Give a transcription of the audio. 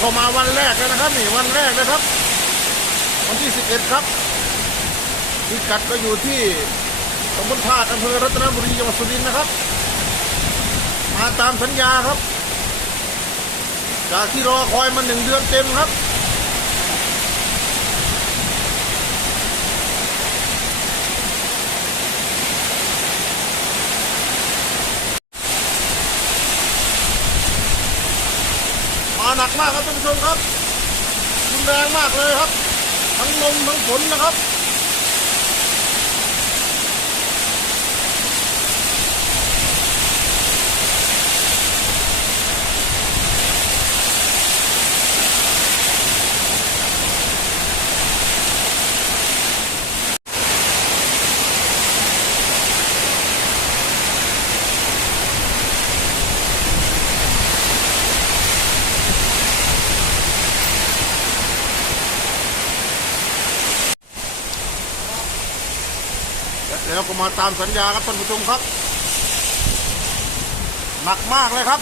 เข้ามาวันแรกแล้วนะครับนี่วันแรกนะครับวันที่11ครับพิกัดก็อยู่ที่ตำบลธาตุอำเภอรัตนบุรีจังหวัดสุรินทร์นะครับมาตามสัญญาครับจากที่รอคอยมา1 เดือนเต็มครับมาหนักมากครับท่านผู้ชมครับรุนแรงมากเลยครับทั้งลมทั้งฝนนะครับแล้วก็มาตามสัญญาครับท่านผู้ชมครับหนักมากเลยครับ